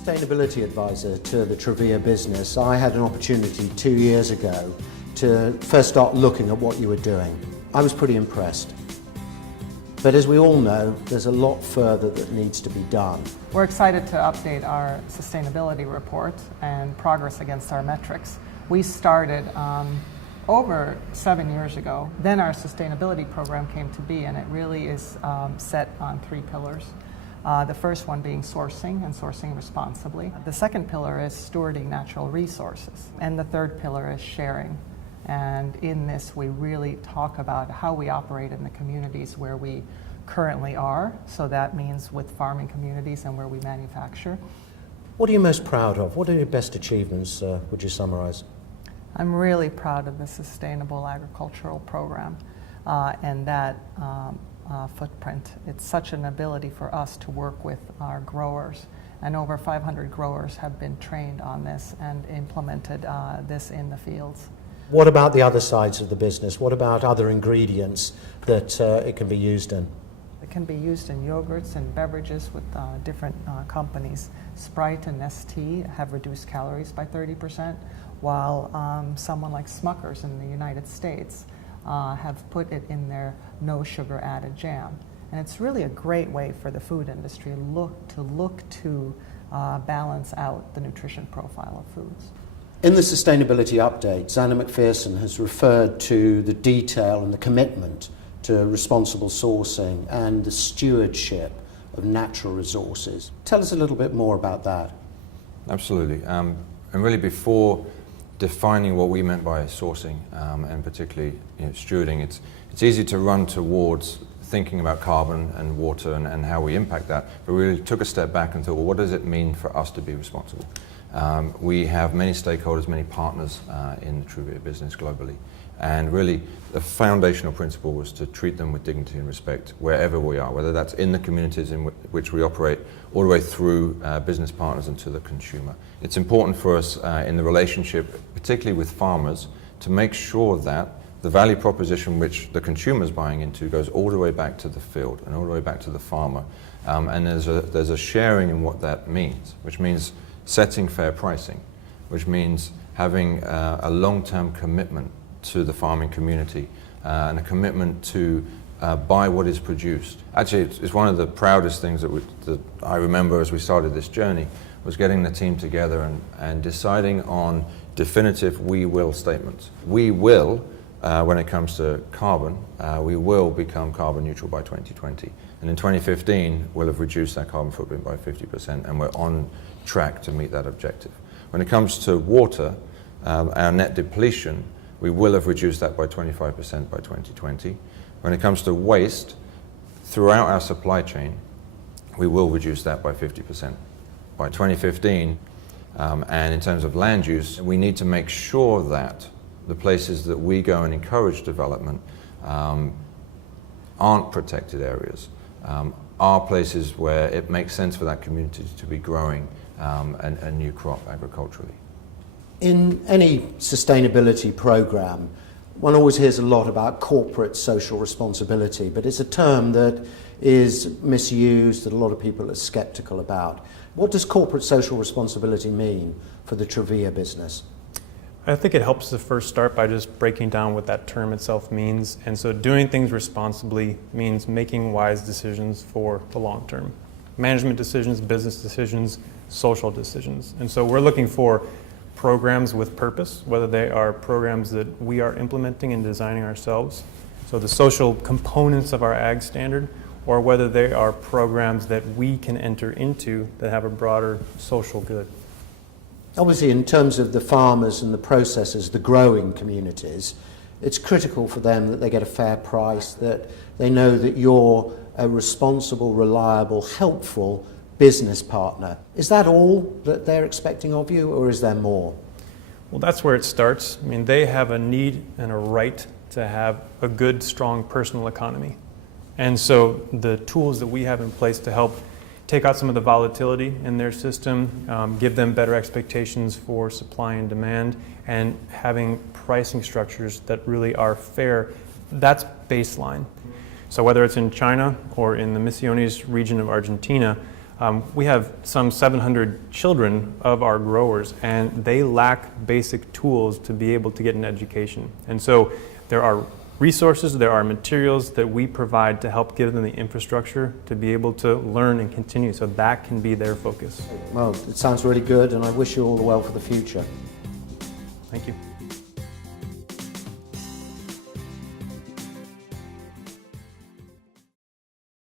sustainability advisor to the Truvia business, I had an opportunity 2 years ago to first start looking at what you were doing. I was pretty impressed. But as we all know, there's a lot further that needs to be done. We're excited to update our sustainability report and progress against our metrics. We started over 7 years ago. Then our sustainability program came to be, and it really is set on 3 pillars. The first one being sourcing and sourcing responsibly. The second pillar is stewarding natural resources. And the third pillar is sharing. And in this, we really talk about how we operate in the communities where we currently are. So that means with farming communities and where we manufacture. What are you most proud of? What are your best achievements, would you summarize? I'm really proud of the Sustainable Agricultural Program and that footprint. It's such an ability for us to work with our growers. And over 500 growers have been trained on this and implemented this in the fields. What about the other sides of the business? What about other ingredients that it can be used in? It can be used in yogurts and beverages with different companies. Sprite and Nestea have reduced calories by 30%, while someone like Smucker's in the United States have put it in their no sugar added jam. And it's really a great way for the food industry to balance out the nutrition profile of foods. In the sustainability update, Zanna McPherson has referred to the detail and the commitment to responsible sourcing and the stewardship of natural resources. Tell us a little bit more about that. Absolutely. And really before defining what we meant by sourcing and particularly stewarding, it's easy to run towards thinking about carbon and water and how we impact that, but we really took a step back and thought, well, what does it mean for us to be responsible? We have many stakeholders, many partners in the Truvia business globally, and really the foundational principle was to treat them with dignity and respect wherever we are, whether that's in the communities in which we operate, all the way through business partners and to the consumer. It's important for us in the relationship, particularly with farmers, to make sure that the value proposition which the consumer is buying into goes all the way back to the field and all the way back to the farmer. And there's a sharing in what that means, which means setting fair pricing, which means having a long-term commitment to the farming community and a commitment to buy what is produced. Actually, it's one of the proudest things that I remember as we started this journey was getting the team together and deciding on definitive we will statements. We will, when it comes to carbon, we will become carbon neutral by 2020. And in 2015, we'll have reduced that carbon footprint by 50%, and we're on track to meet that objective. When it comes to water, our net depletion, we will have reduced that by 25% by 2020. When it comes to waste, throughout our supply chain, we will reduce that by 50% by 2015. And in terms of land use, we need to make sure that the places that we go and encourage development aren't protected areas, are places where it makes sense for that community to be growing a new crop agriculturally. In any sustainability program, one always hears a lot about corporate social responsibility, but it's a term that is misused, that a lot of people are skeptical about. What does corporate social responsibility mean for the Truvia business? I think it helps to first start by just breaking down what that term itself means. And so doing things responsibly means making wise decisions for the long term. Management decisions, business decisions, social decisions. And so we're looking for programs with purpose, whether they are programs that we are implementing and designing ourselves, so the social components of our ag standard, or whether they are programs that we can enter into that have a broader social good. Obviously, in terms of the farmers and the processors, the growing communities, it's critical for them that they get a fair price, that they know that you're a responsible, reliable, helpful business partner. Is that all that they're expecting of you, or is there more? Well, that's where it starts. I mean, they have a need and a right to have a good, strong personal economy. And so the tools that we have in place to help take out some of the volatility in their system, give them better expectations for supply and demand, and having pricing structures that really are fair, that's baseline. So whether it's in China or in the Misiones region of Argentina, We have some 700 children of our growers, and they lack basic tools to be able to get an education. And so there are resources, there are materials that we provide to help give them the infrastructure to be able to learn and continue, so that can be their focus. Well, it sounds really good, and I wish you all the well for the future. Thank you.